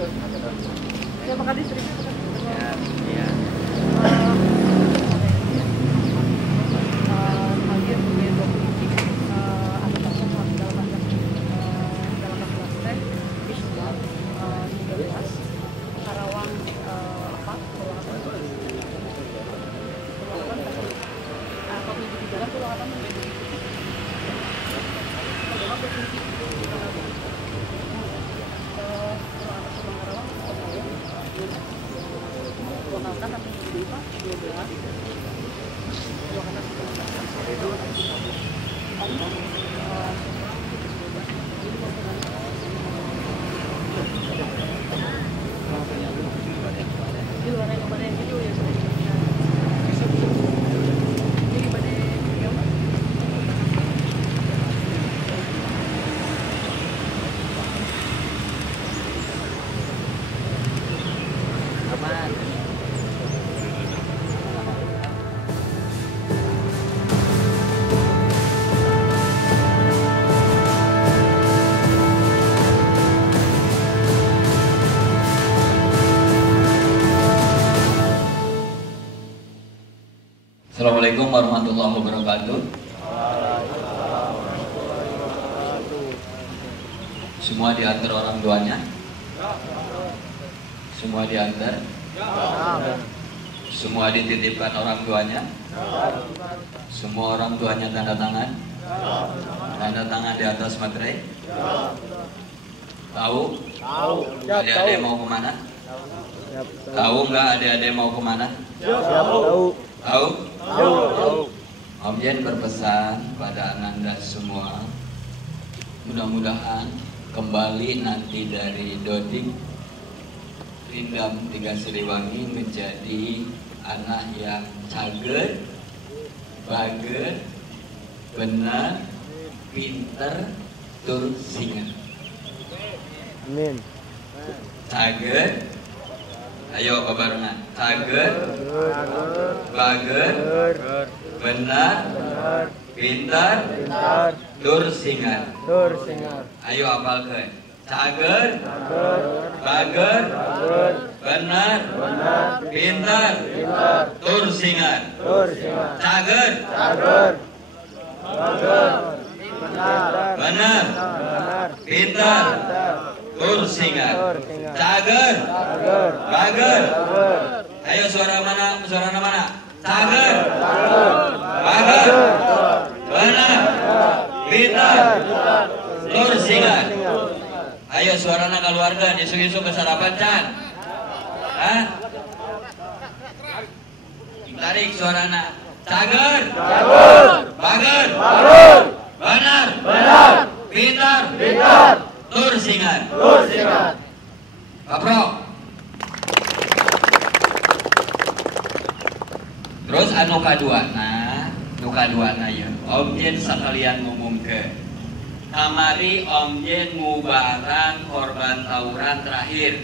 Ya, maka distribusi. Ya, iya. Assalamualaikum warahmatullahi wabarakatuh. Semua diantar orang tuanya? Semua diantar? Semua dititipkan orang tuanya? Semua orang tuanya tanda tangan? Tanda tangan di atas materai? Tahu? Adik-adik mau kemana? Tahu nggak adik-adik mau kemana? Tahu? Om Jen berpesan pada Ananda semua, mudah-mudahan kembali nanti dari Dodik Rindam 3 Siliwangi menjadi anak yang cager, bager, benar, pinter, tur singa. Amin. Cager, ayo kebarengan. Cager, bager, benar, pintar, tur singar. Ayo hafalkan. Cager, bager, benar, pintar, tur singar. Cager, benar, pintar, tur singar. Cager, bager. Ayo suara mana? Suara mana? Cager, bager, benar, pintar, tur singar. Ayo suarana keluarga isu-isu kesarapan can. Hah? Tarik suarana. Cager, bager, benar, pintar, tur singar. Kapro. Terus anu kaduana ya. Om Jen sekalian ngumumkeun. Kamari Om Jen ngubaran korban tawuran terakhir.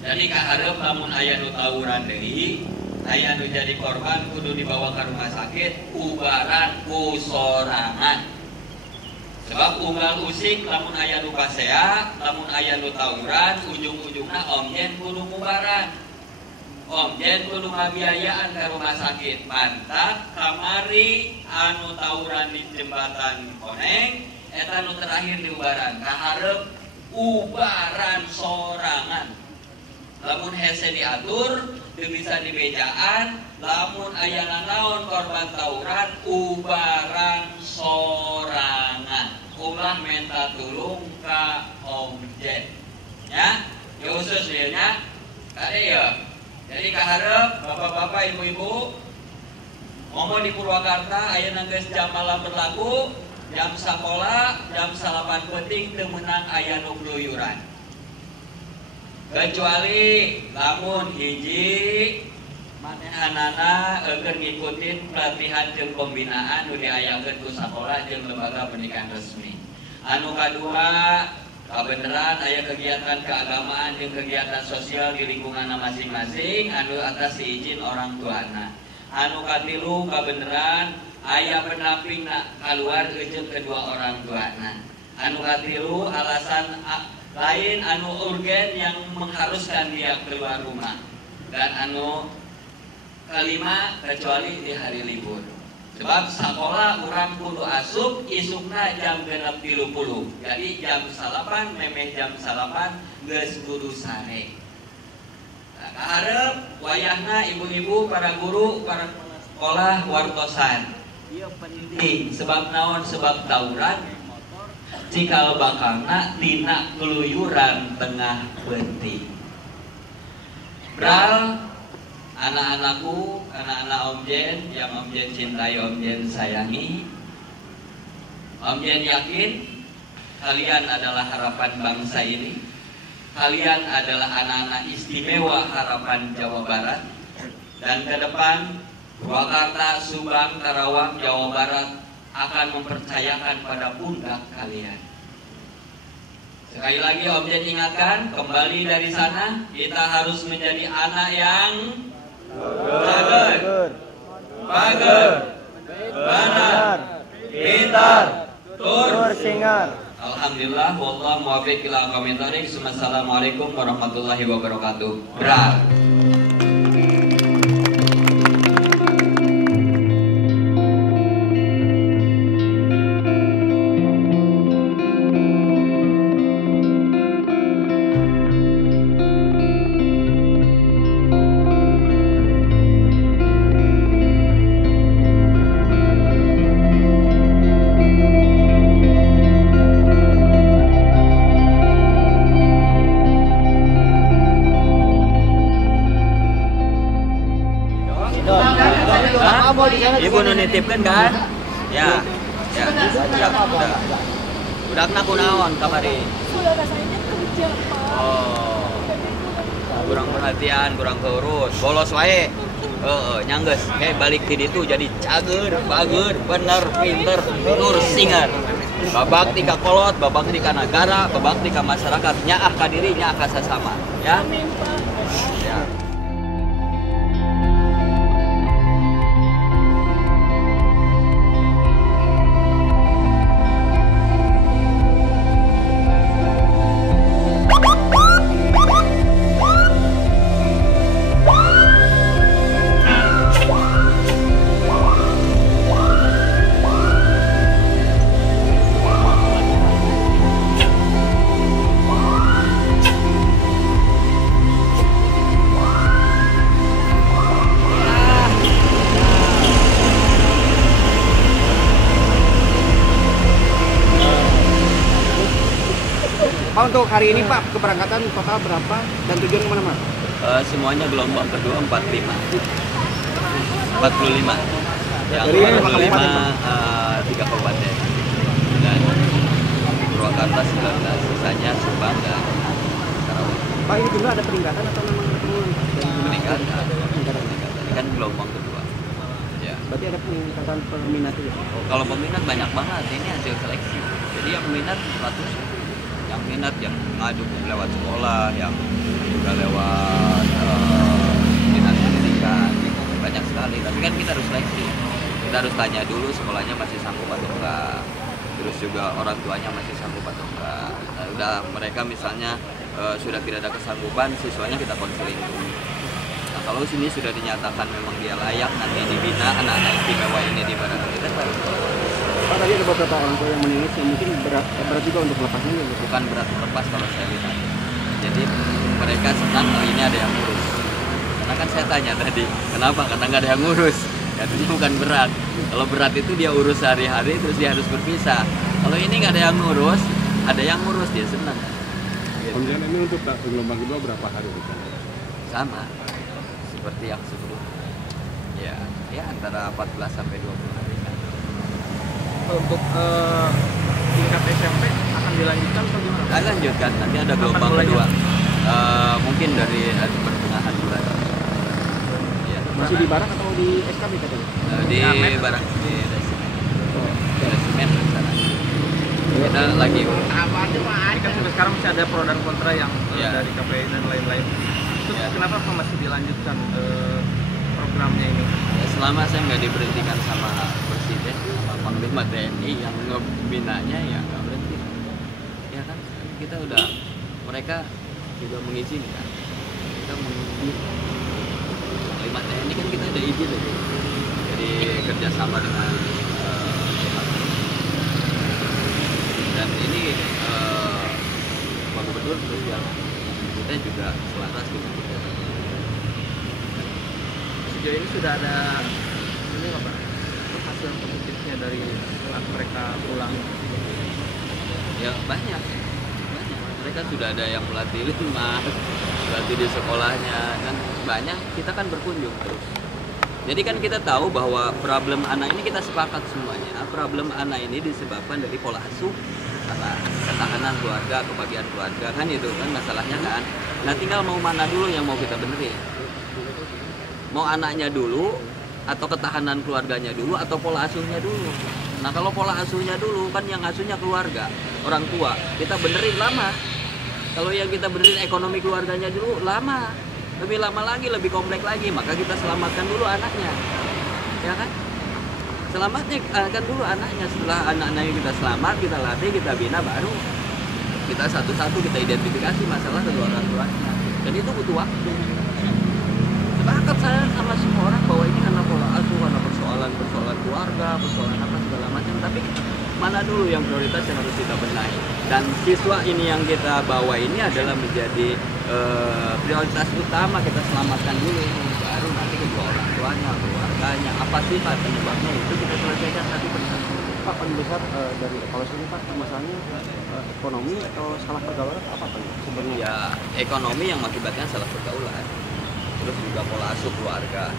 Jadi kaharep lamun aya nu tawuran deui, aya nu jadi korban kudu dibawa ke rumah sakit, ubaran ku sorangan. Sebab unggal usik lamun aya nu basea, lamun aya nu tawuran, ujung-ujungna Om Jen kudu ngubaran. Om Jen kudu ngabiayaan ke rumah sakit. Mantap kamari anu tawuran di jembatan Koneng eta nu terakhir di ubaran. Kaharep ubaran sorangan. Lamun hese diatur teu bisa dibejaan, lamun aya naon korban tawuran ubaran sorangan. Ulah minta tulung ka Om Jen. Ya, khusus dia nya. Kade ya. Jadi kaharep bapak-bapak ibu-ibu ngomong di Purwakarta ayeuna geus jam malam berlaku, jam sakola, jam 8 penting teu meunang aya nu gluyuran. Kecuali lamun hiji manehanana eukeun ngikutin pelatihan jeung pembinaan nu diayakeun ku sakola jeung lembaga pendidikan resmi. Anu kadua kabeneran aya kegiatan keagamaan dan kegiatan sosial di lingkungan masing-masing anu atas izin orang tuana. Anu katilu kabeneran aya pendamping keluar jeung kedua orang tuana. Anu katilu alasan lain anu urgen yang mengharuskan dia keluar rumah, dan anu kelima kecuali di hari libur. Sebab sekolah urang kudu asup isukna jam 6.30. Jadi jam 8 memeh jam 8 geus kudu sare. Nah, kaharep wayahna ibu-ibu, para guru, para sekolah wartosan. Penting sebab naon? Sebab tawuran cikal bakalna tina keluyuran tengah penting. Bral, anak-anakku, anak-anak Om Jen yang Om Jen cintai, Om Jen sayangi, Om Jen yakin kalian adalah harapan bangsa ini. Kalian adalah anak-anak istimewa harapan Jawa Barat. Dan ke depan Purwakarta, Subang, Karawang, Jawa Barat akan mempercayakan pada pundak kalian. Sekali lagi Om Jen ingatkan, kembali dari sana kita harus menjadi anak yang bager, benar, pintar, singar. Alhamdulillah, wallahu muwaffiq ila aqwamit thoriq. Assalamualaikum warahmatullahi wabarakatuh. Bra. Ibu nitipkan kan? Ya. Ya. Udah kena kunaon kamari. Sudah rasanya kerja, Pak. Oh. Kurang perhatian, kurang keurus. Bolos wae. Nyangges. Balik ke ditu jadi cager, bager, bener, pinter, tur singar. Babakti ka kolot, babakti ka negara, babakti ka masyarakat, nyaah ka diri, nyaah ka sesama. Ya. Amin, Pak. Ya. Pak, untuk hari ini Pak, keberangkatan total berapa dan tujuan kemana Pak? Semuanya gelombang kedua 45. 45. Yang Dari 45 3 kabupaten. Dan Purwakarta 19, sisanya Subang dan Karawang. Pak, ini jumlah ada peningkatan atau memang ada penurunan? Peningkatan. Ini kan gelombang kedua. Ya. Berarti ada peningkatan peminat itu? Oh, kalau peminat banyak banget, ini hasil seleksi. Jadi yang minat 100. Yang minat yang ngadu lewat sekolah, yang juga lewat dinas pendidikan, banyak sekali. Tapi kan kita harus seleksi, kita harus tanya dulu sekolahnya masih sanggup atau enggak, terus juga orang tuanya masih sanggup atau enggak. Nah, udah mereka misalnya sudah tidak ada kesanggupan, siswanya kita konseling dulu. Nah, kalau sini sudah dinyatakan memang dia layak nanti dibina, anak-anak istimewa ini di Barat kita harus. Pak, tadi ada beberapa orang tua yang menangis yang mungkin berat juga untuk melepasnya gitu. Bukan berat lepas kalau saya lihat. Jadi mereka senang kalau ini ada yang ngurus. Karena kan saya tanya tadi, kenapa? Karena nggak ada yang ngurus. Ya, itu bukan berat. Kalau berat itu dia urus sehari-hari terus dia harus berpisah. Kalau ini nggak ada yang ngurus, ada yang ngurus dia senang. Om Jen, ini untuk gelombang kedua berapa hari? Sama seperti yang sebelumnya. Ya antara 14 sampai 20 hari. Untuk tingkat SMP akan dilanjutkan atau gimana? Akan lanjutkan, nanti ada gelombang kedua. Mungkin dari pertengahan bulan. Ya. Masih di Barak atau di SKB katanya? Di Barak, di Resimen sana. Kita lagi Ini kan sampai sekarang masih ada pro dan kontra yang Ya. dari KPI dan lain-lain. Terus Ya. kenapa Pak masih dilanjutkan programnya ini? Ya, selama saya nggak diberhentikan sama Presiden, sama Panglima TNI yang ngebinanya ya nggak berhenti. Ya kan kita udah mereka juga mengizinkan. Kita Panglima TNI kan kita ada izin itu, jadi kerjasama dengan dan ini Pak Gubernur berjalan, kita juga selaras dengan kita. Sejauh ini sudah ada ini apa hasil positifnya dari saat mereka pulang? Ya banyak. Mereka sudah ada yang melatih lima, melatih di sekolahnya, kan banyak. Kita kan berkunjung terus. Jadi kan kita tahu bahwa problem anak ini kita sepakat semuanya. Problem anak ini disebabkan dari pola asuh, ketahanan keluarga, kebahagiaan keluarga, kan itu kan masalahnya kan. Nah tinggal mau mana dulu yang mau kita benerin. Mau anaknya dulu, atau ketahanan keluarganya dulu, atau pola asuhnya dulu. Nah kalau pola asuhnya dulu, kan yang asuhnya keluarga, orang tua, kita benerin lama. Kalau yang kita benerin ekonomi keluarganya dulu, lama. Lebih lama lagi, lebih kompleks lagi, maka kita selamatkan dulu anaknya. Ya kan? Selamatkan dulu anaknya. Setelah anak-anaknya kita selamat, kita latih, kita bina, baru kita satu-satu kita identifikasi masalah kedua orang tuanya. Dan itu butuh waktu. Sepakat saya sama semua orang bahwa ini karena pola asuh, karena persoalan keluarga, persoalan apa segala macam. Tapi mana dulu yang prioritas yang harus kita benahi. Dan siswa ini yang kita bawa ini adalah menjadi prioritas utama, kita selamatkan dulu. Baru nanti kedua orang tuanya, keluarganya, apa sih Pak penyebabnya itu kita selesaikan nanti bersama. Pak, paling besar dari evaluasi ini Pak, masalahnya ekonomi atau salah pergaulan apa Pak sebenarnya? Ya ekonomi yang mengakibatkan salah pergaulan, terus juga pola asuh keluarga.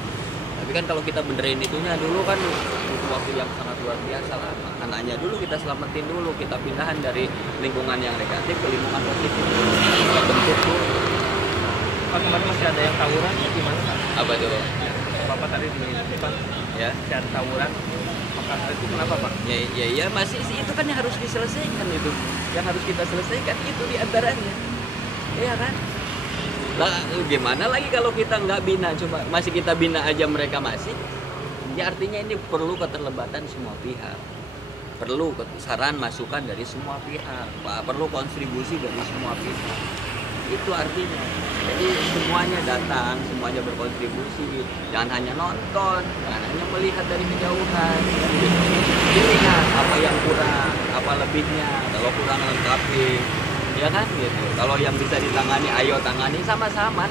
Tapi kan kalau kita benerin itunya dulu kan butuh waktu yang sangat luar biasa lah. Anaknya dulu kita selamatin dulu, kita pindahan dari lingkungan yang negatif ke lingkungan positif. Kita bentuk dulu. Pak, kemarin masih ada yang tawuran, gimana Pak? Apa itu? Bapak tadi di Pak, Ya, masih ada tawuran. Apakah itu kenapa Pak? ya masih itu kan yang harus diselesaikan itu, yang harus kita selesaikan itu diantaranya, ya kan? Lah gimana lagi kalau kita nggak bina, coba masih kita bina aja mereka masih, ya artinya ini perlu keterlibatan semua pihak, perlu saran masukan dari semua pihak, perlu kontribusi dari semua pihak, itu artinya. Jadi semuanya datang, semuanya berkontribusi, jangan hanya nonton, jangan hanya melihat dari kejauhan, dilihat apa yang kurang, apa lebihnya, kalau kurang lengkapi. Ya kan gitu. Kalau yang bisa ditangani, ayo tangani sama-sama.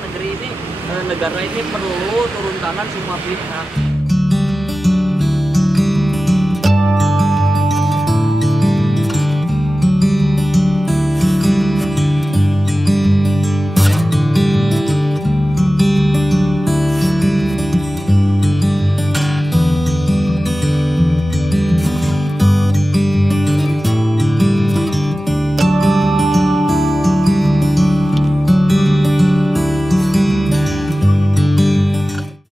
Negara ini perlu turun tangan semua pihak.